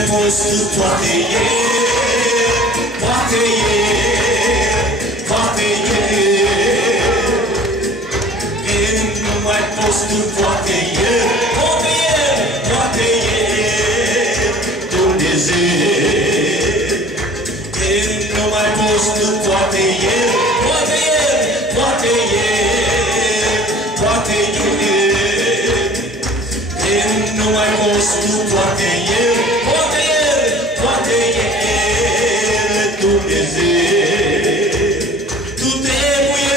mai poți tu, poate e, poate e, poate e. Când nu mai poți tu, poate e, poate e, poate e, Dumnezeu. Când nu mai poți tu, poate e, poate e, poate e, poate e. Când nu mai poți tu, poate e, poate e, poate e, Dumnezeu. Tu trebuie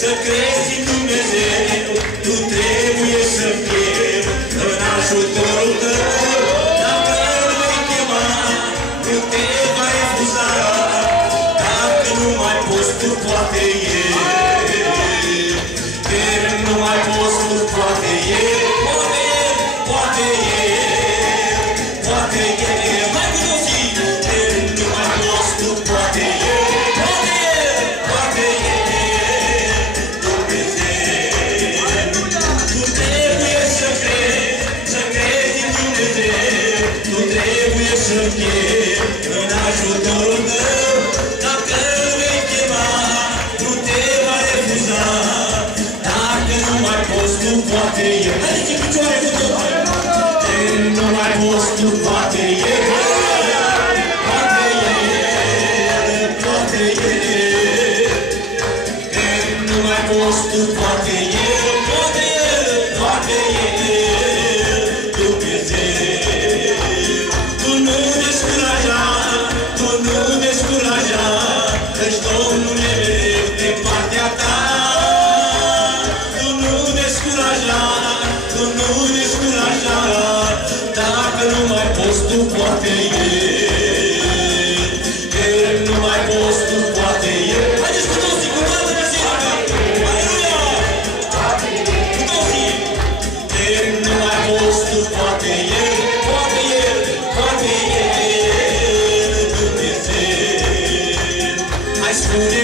să crezi în Dumnezeu. Tu trebuie să fii în ajutorul tău. Dacă îl vei chema, nu te va refuza. Dacă nu mai poți tu, poate e. Când nu mai poți tu, poate e. Poate e, poate e, mai cu toții. Când nu mai poți tu, poate e, poate e, poate e, Dumnezeu. Tu trebuie să crezi în Dumnezeu. Tu trebuie să fii în ajutorul tău. Dacă îl vei chema, nu te va refuza. Dacă nu mai poți tu, poate e. Haideți în picioare cu toții. Nu mai poți tu, poate e, poate e, poate e. Când nu mai poți tu, poate e, poate e, poate e, Dumnezeu. Tu nu descuraja, tu nu descuraja, căci Domnul e mereu de partea ta. Tu nu descuraja, tu nu descuraja. Dacă nu mai poți tu, poate e. Când nu mai poți tu, poate e. Haideți cu toții, cu toată biserica! Aleluia! Cu toții! Când nu mai poți tu, poate e. Poate e, poate e, Dumnezeu. Hai spune